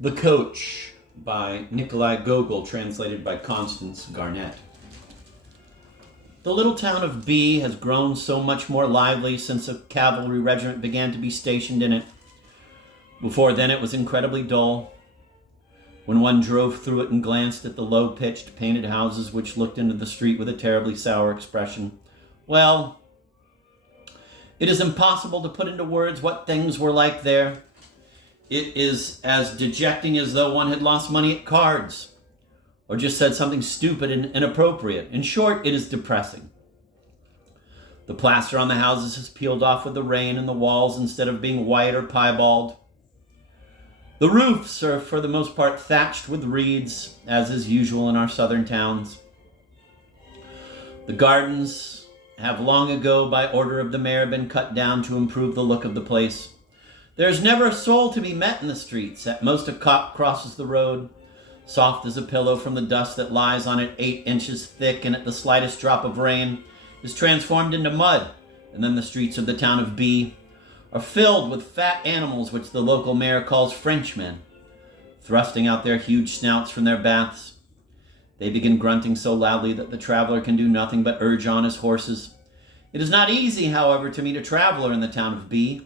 The Coach by Nikolai Gogol, translated by Constance Garnett. The little town of B has grown so much more lively since a cavalry regiment began to be stationed in it. Before then it was incredibly dull. When one drove through it and glanced at the low-pitched painted houses which looked into the street with a terribly sour expression, well, it is impossible to put into words what things were like there. It is as dejecting as though one had lost money at cards, or just said something stupid and inappropriate. In short, it is depressing. The plaster on the houses has peeled off with the rain, and the walls, instead of being white, are piebald. The roofs are for the most part thatched with reeds, as is usual in our southern towns. The gardens have long ago, by order of the mayor, been cut down to improve the look of the place. There is never a soul to be met in the streets. At most a cop crosses the road, soft as a pillow from the dust that lies on it 8 inches thick, and at the slightest drop of rain is transformed into mud. And then the streets of the town of B are filled with fat animals which the local mayor calls Frenchmen, thrusting out their huge snouts from their baths. They begin grunting so loudly that the traveler can do nothing but urge on his horses. It is not easy, however, to meet a traveler in the town of B.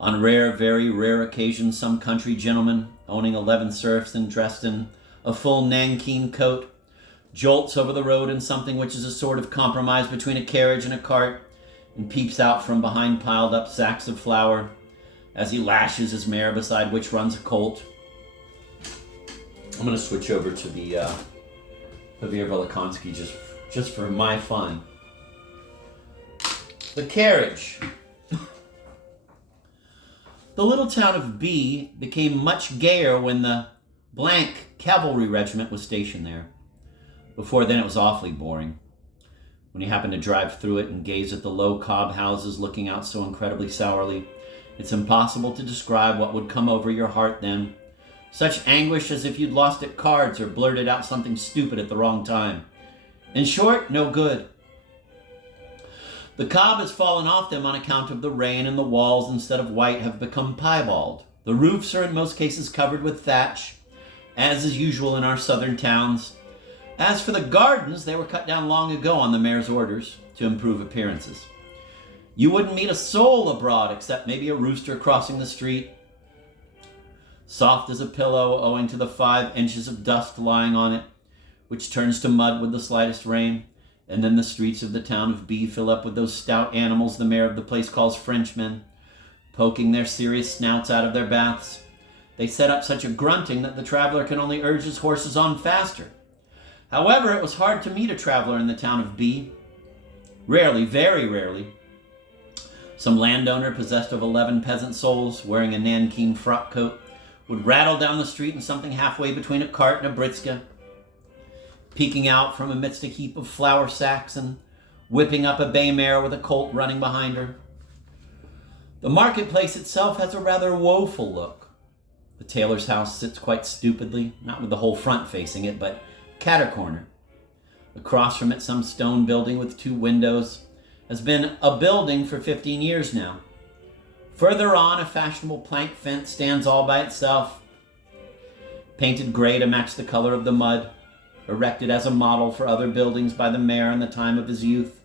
On rare, very rare occasions, some country gentleman, owning 11 serfs and dressed in a full nankeen coat, jolts over the road in something which is a sort of compromise between a carriage and a cart, and peeps out from behind piled up sacks of flour as he lashes his mare, beside which runs a colt. I'm going to switch over to the Javier Velikonski just for my fun. The Carriage. The little town of B became much gayer when the blank cavalry regiment was stationed there. Before then it was awfully boring. When you happen to drive through it and gaze at the low cob houses looking out so incredibly sourly, it's impossible to describe what would come over your heart then. Such anguish as if you'd lost at cards or blurted out something stupid at the wrong time. In short, no good. The cob has fallen off them on account of the rain, and the walls, instead of white, have become piebald. The roofs are in most cases covered with thatch, as is usual in our southern towns. As for the gardens, they were cut down long ago on the mayor's orders to improve appearances. You wouldn't meet a soul abroad except maybe a rooster crossing the street, soft as a pillow owing to the 5 inches of dust lying on it, which turns to mud with the slightest rain. And then the streets of the town of B fill up with those stout animals the mayor of the place calls Frenchmen, poking their serious snouts out of their baths. They set up such a grunting that the traveler can only urge his horses on faster. However, it was hard to meet a traveler in the town of B. Rarely, very rarely, some landowner possessed of 11 peasant souls, wearing a nankeen frock coat, would rattle down the street in something halfway between a cart and a britska, peeking out from amidst a heap of flour sacks and whipping up a bay mare with a colt running behind her. The marketplace itself has a rather woeful look. The tailor's house sits quite stupidly, not with the whole front facing it, but cater-corner. Across from it, some stone building with 2 windows has been a building for 15 years now. Further on, a fashionable plank fence stands all by itself, painted gray to match the color of the mud, erected as a model for other buildings by the mayor in the time of his youth,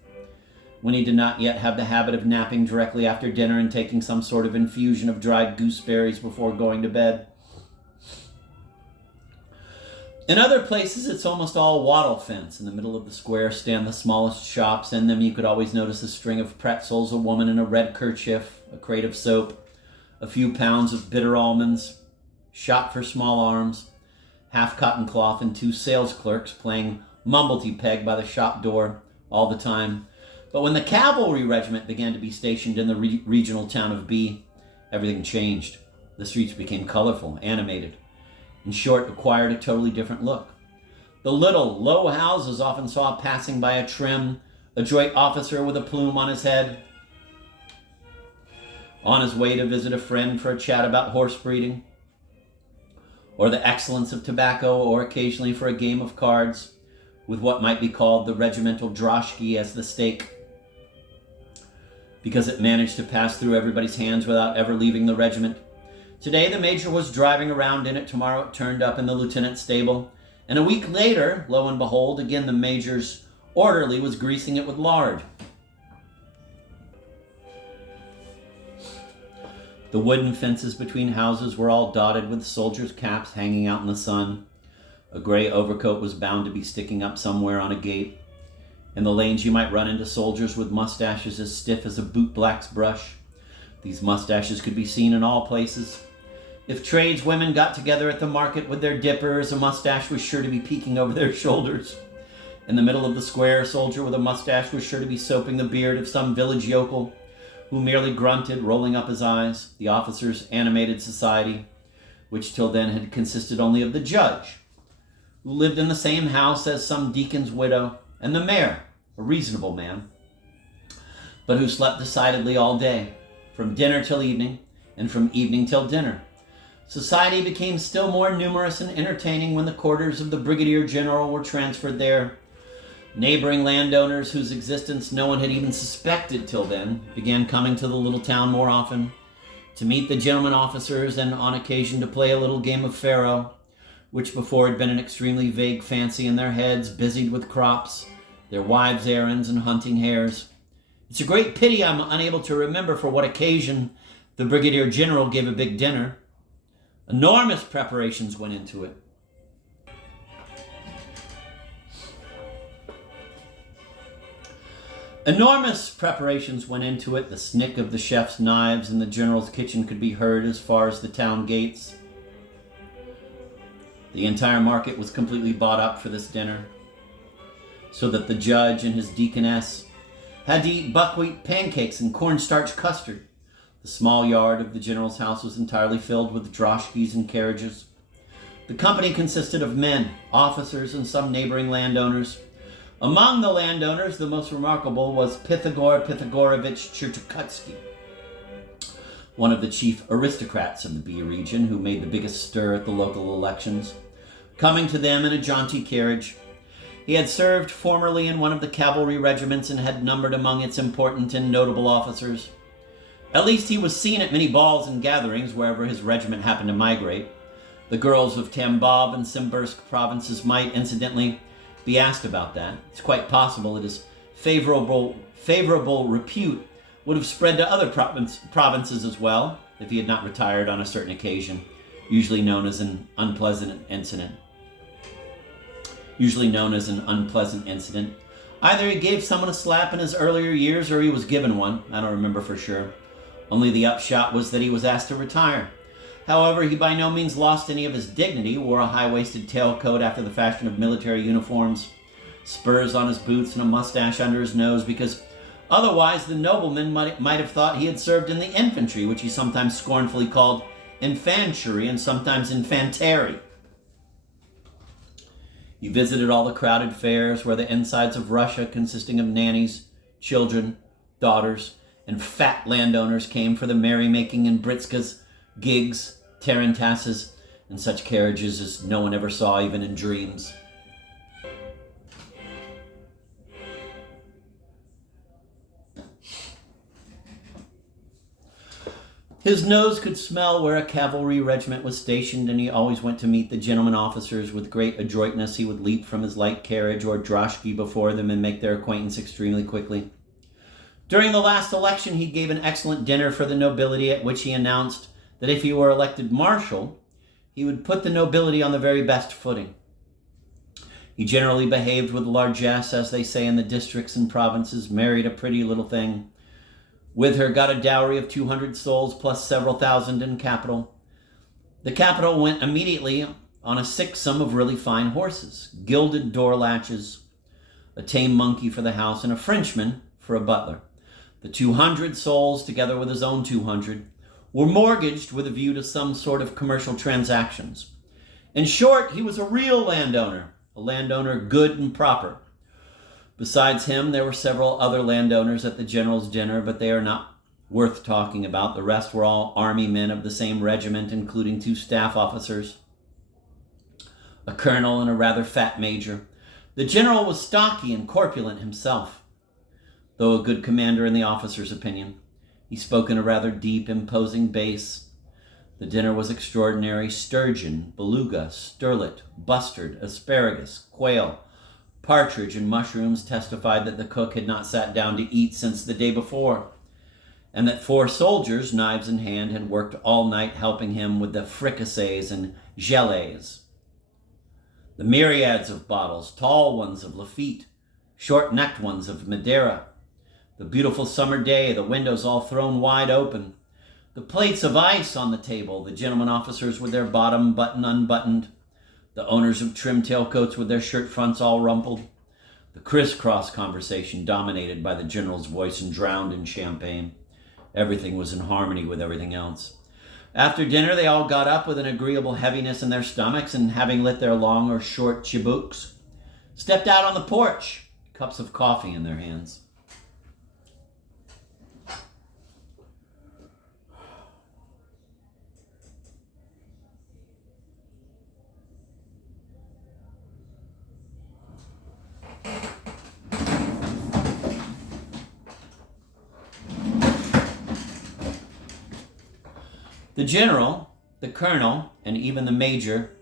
when he did not yet have the habit of napping directly after dinner and taking some sort of infusion of dried gooseberries before going to bed. In other places, it's almost all wattle fence. In the middle of the square stand the smallest shops. In them you could always notice a string of pretzels, a woman in a red kerchief, a crate of soap, a few pounds of bitter almonds, shot for small arms, half cotton cloth, and 2 sales clerks playing mumblety-peg by the shop door all the time. But when the cavalry regiment began to be stationed in the regional town of B, everything changed. The streets became colorful, animated. In short, acquired a totally different look. The little, low houses often saw passing by a trim, adroit officer with a plume on his head, on his way to visit a friend for a chat about horse breeding, or the excellence of tobacco, or occasionally for a game of cards, with what might be called the regimental droshky as the stake, because it managed to pass through everybody's hands without ever leaving the regiment. Today the major was driving around in it, tomorrow it turned up in the lieutenant's stable, and a week later, lo and behold, again the major's orderly was greasing it with lard. The wooden fences between houses were all dotted with soldiers' caps hanging out in the sun. A gray overcoat was bound to be sticking up somewhere on a gate. In the lanes you might run into soldiers with mustaches as stiff as a bootblack's brush. These mustaches could be seen in all places. If tradeswomen got together at the market with their dippers, a mustache was sure to be peeking over their shoulders. In the middle of the square, a soldier with a mustache was sure to be soaping the beard of some village yokel, who merely grunted, rolling up his eyes. The officers' animated society, which till then had consisted only of the judge, who lived in the same house as some deacon's widow, and the mayor, a reasonable man, but who slept decidedly all day, from dinner till evening, and from evening till dinner. Society became still more numerous and entertaining when the quarters of the brigadier general were transferred there. Neighboring landowners whose existence no one had even suspected till then began coming to the little town more often, to meet the gentlemen officers and on occasion to play a little game of faro, which before had been an extremely vague fancy in their heads, busied with crops, their wives' errands, and hunting hares. It's a great pity I'm unable to remember for what occasion the brigadier general gave a big dinner. Enormous preparations went into it. Enormous preparations went into it. The snick of the chef's knives in the general's kitchen could be heard as far as the town gates. The entire market was completely bought up for this dinner, so that the judge and his deaconess had to eat buckwheat pancakes and cornstarch custard. The small yard of the general's house was entirely filled with droshkis and carriages. The company consisted of men, officers, and some neighboring landowners. Among the landowners, the most remarkable was Pythagor Pythagorovich Chertokutsky, one of the chief aristocrats of the B region, who made the biggest stir at the local elections, coming to them in a jaunty carriage. He had served formerly in one of the cavalry regiments and had numbered among its important and notable officers. At least he was seen at many balls and gatherings wherever his regiment happened to migrate. The girls of Tambov and Simbirsk provinces might, incidentally, be asked about that. It's quite possible that his favorable repute would have spread to other provinces as well, if he had not retired on a certain occasion, usually known as an unpleasant incident. Either he gave someone a slap in his earlier years, or he was given one. I don't remember for sure. Only the upshot was that he was asked to retire. However, he by no means lost any of his dignity, wore a high-waisted tailcoat after the fashion of military uniforms, spurs on his boots, and a mustache under his nose, because otherwise the nobleman might have thought he had served in the infantry, which he sometimes scornfully called infantry and sometimes infantary. He visited all the crowded fairs where the insides of Russia, consisting of nannies, children, daughters, and fat landowners, came for the merrymaking in britskas, gigs, tarantasses, and such carriages as no one ever saw even in dreams. His nose could smell where a cavalry regiment was stationed, and he always went to meet the gentlemen officers. With great adroitness, he would leap from his light carriage or droshky before them and make their acquaintance extremely quickly. During the last election, he gave an excellent dinner for the nobility, at which he announced that if he were elected marshal, he would put the nobility on the very best footing. He generally behaved with largesse, as they say in the districts and provinces, married a pretty little thing. With her got a dowry of 200 souls plus several thousand in capital. The capital went immediately on a sick sum of really fine horses, gilded door latches, a tame monkey for the house, and a Frenchman for a butler. The 200 souls, together with his own 200, were mortgaged with a view to some sort of commercial transactions. In short, he was a real landowner, a landowner good and proper. Besides him, there were several other landowners at the general's dinner, but they are not worth talking about. The rest were all army men of the same regiment, including 2 staff officers, a colonel, and a rather fat major. The general was stocky and corpulent himself, though a good commander in the officers' opinion. He spoke in a rather deep, imposing bass. The dinner was extraordinary. Sturgeon, beluga, sterlet, bustard, asparagus, quail, partridge, and mushrooms testified that the cook had not sat down to eat since the day before, and that 4 soldiers, knives in hand, had worked all night helping him with the fricassees and gelées. The myriads of bottles, tall ones of Lafitte, short-necked ones of Madeira, the beautiful summer day, the windows all thrown wide open, the plates of ice on the table, the gentlemen officers with their bottom button unbuttoned, the owners of trim tailcoats with their shirt fronts all rumpled, the crisscross conversation dominated by the general's voice and drowned in champagne. Everything was in harmony with everything else. After dinner, they all got up with an agreeable heaviness in their stomachs, and having lit their long or short chibouks, stepped out on the porch, cups of coffee in their hands. The general, the colonel, and even the major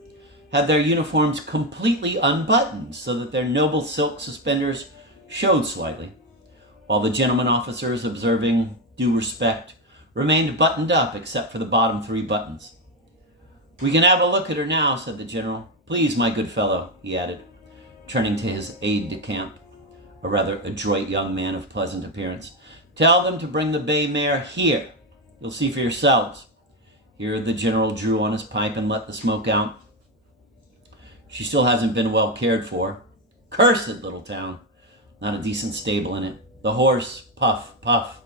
had their uniforms completely unbuttoned so that their noble silk suspenders showed slightly, while the gentlemen officers, observing due respect, remained buttoned up except for the bottom 3 buttons. "We can have a look at her now," said the general. "Please, my good fellow," he added, turning to his aide-de-camp, a rather adroit young man of pleasant appearance. "Tell them to bring the bay mare here. You'll see for yourselves." Here the general drew on his pipe and let the smoke out. "She still hasn't been well cared for. Cursed little town. Not a decent stable in it. The horse, Puff, Puff,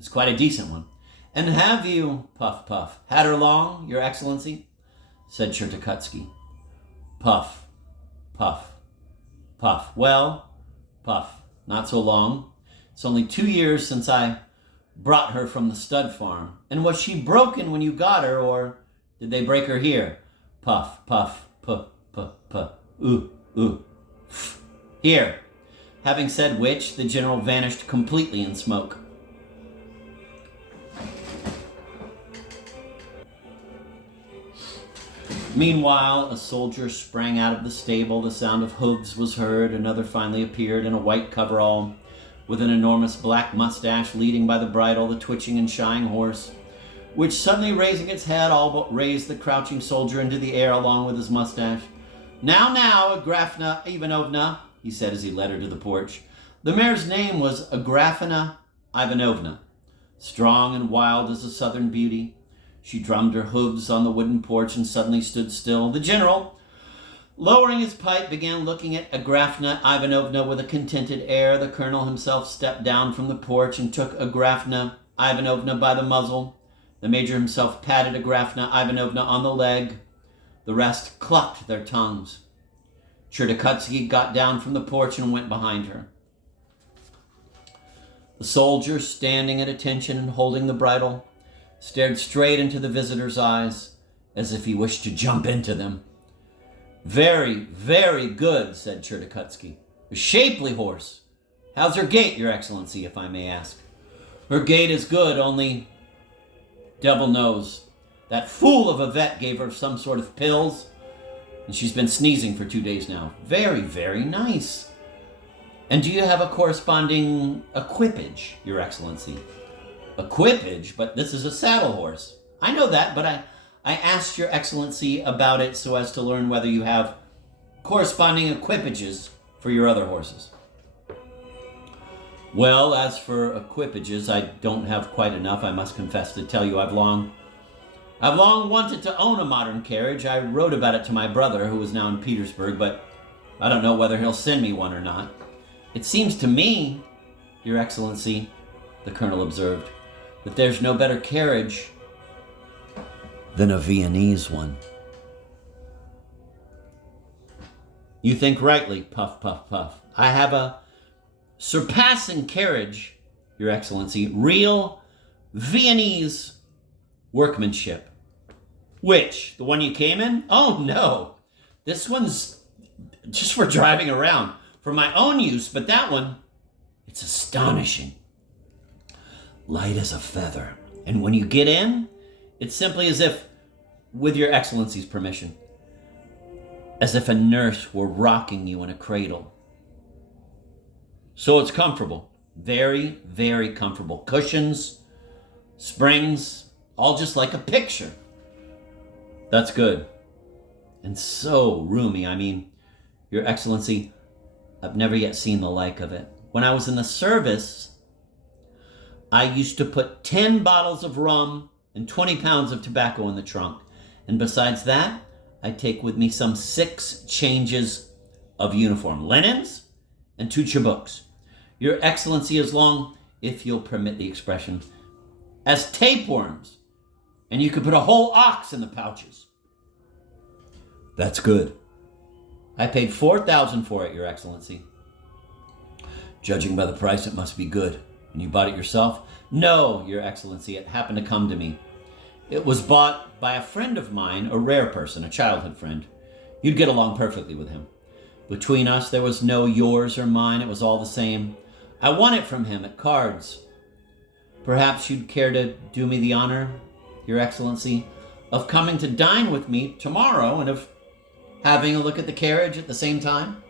is quite a decent one." "And have you, Puff, Puff, had her long, your excellency?" said Chertokutsky. Puff, Puff, Puff. "Well, Puff, not so long. It's only 2 years since I brought her from the stud farm. And was she broken when you got her, or did they break her here?" Puff, Puff, Puff, Puff, Puff, ooh, "Here." Having said which, the general vanished completely in smoke. Meanwhile, a soldier sprang out of the stable. The sound of hooves was heard. Another finally appeared in a white coverall, with an enormous black mustache, leading by the bridle the twitching and shying horse, which, suddenly raising its head, all but raised the crouching soldier into the air along with his mustache. Now, Agrafena Ivanovna," he said as he led her to the porch. The mare's name was Agrafena Ivanovna, strong and wild as a southern beauty. She drummed her hooves on the wooden porch and suddenly stood still. The general, lowering his pipe, began looking at Agrafena Ivanovna with a contented air. The colonel himself stepped down from the porch and took Agrafena Ivanovna by the muzzle. The major himself patted Agrafena Ivanovna on the leg. The rest clucked their tongues. Chertokutsky got down from the porch and went behind her. The soldier, standing at attention and holding the bridle, stared straight into the visitor's eyes as if he wished to jump into them. "Very, very good," said Chertokutsky. "A shapely horse. How's her gait, your excellency, if I may ask?" "Her gait is good, only, devil knows, that fool of a vet gave her some sort of pills, and she's been sneezing for 2 days now." "Very, very nice. And do you have a corresponding equipage, your excellency?" "Equipage? But this is a saddle horse." "I know that, but I asked your excellency about it so as to learn whether you have corresponding equipages for your other horses." "Well, as for equipages, I don't have quite enough, I must confess to tell you. I've long wanted to own a modern carriage. I wrote about it to my brother, who is now in Petersburg, but I don't know whether he'll send me one or not." "It seems to me, your excellency," the colonel observed, "that there's no better carriage than a Viennese one." "You think rightly, Puff, Puff, Puff. I have a surpassing carriage, your excellency, real Viennese workmanship." "Which? The one you came in?" "Oh, no. This one's just for driving around, for my own use, but that one, it's astonishing. Light as a feather. And when you get in, it's simply as if with Your Excellency's permission, as if a nurse were rocking you in a cradle. So it's comfortable. Very, very comfortable. Cushions, springs, all just like a picture. That's good. And so roomy. I mean, Your Excellency, I've never yet seen the like of it. When I was in the service, I used to put 10 bottles of rum and 20 pounds of tobacco in the trunk. And besides that, I take with me some 6 changes of uniform, linens, and 2 chabuks. Your Excellency, as long, if you'll permit the expression, as tapeworms. And you could put a whole ox in the pouches. That's good. I paid $4,000 for it, Your Excellency. Judging by the price, it must be good. And you bought it yourself? No, Your Excellency, it happened to come to me. It was bought by a friend of mine, a rare person, a childhood friend. You'd get along perfectly with him. Between us, there was no yours or mine. It was all the same. I won it from him at cards. Perhaps you'd care to do me the honor, Your Excellency, of coming to dine with me tomorrow and of having a look at the carriage at the same time?